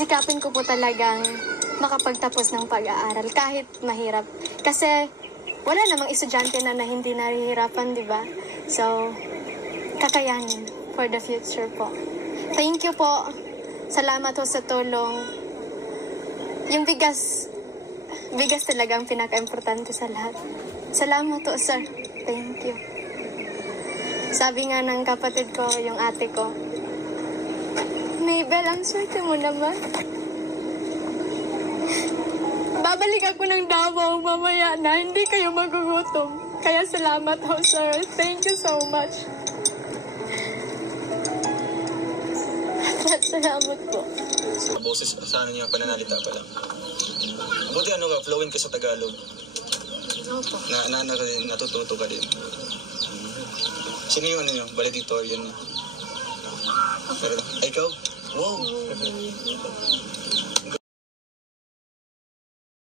sisikapin ko po talagang makapagtapos ng pag-aaral kahit mahirap. Kasi wala namang estudyante na hindi nahihirapan, di ba? So, kakayanin for the future po. Thank you po. Salamat po sa tulong. Yung bigas talagang pinaka-importante sa lahat. Salamat po, sir. Thank you. Sabi nga ng kapatid ko, yung ate ko, Maybel, ang swerte mo naman. Babalik ako ng Davao mamaya na hindi kayo magugutom. Kaya salamat ho, sir. Thank you so much. Salamat po. Boses sa ano niya, pananalita pa lang. Buti ano ka, flowing ka sa Tagalog. Opo. Natututo ka din. Sino yung ano niyo, valedictorian niyo? Pero, ikaw? Wow!